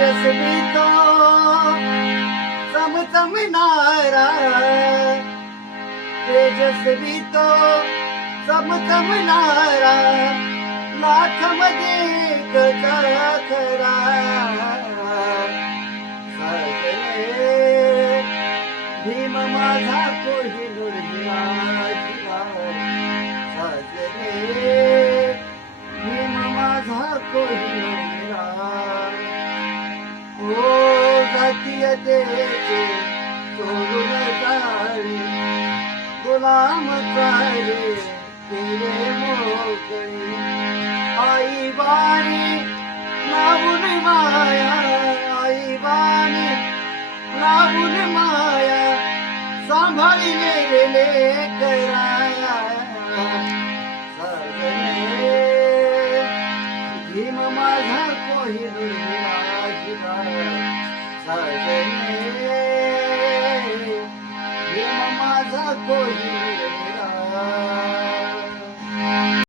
तेजस्वी तो चमचमणारा, तेजस्वी तो चमचमणारा, लाखामध्ये गजा खरा. साजरे भीम माझा कोहिनूर हिरा, साजरे भीम माझा कोहिनूर हिरा. ओ जातीयतेचे सोडून जाळे, गुलाम चाले केले मोकळे. आई बाणी लावून माया, आई बाणी लावून माया, सांभाळिले गेले कराया. साजरे भीम माझा कोहिनूर हिरा, साजरे भीम माझा कोहिनूर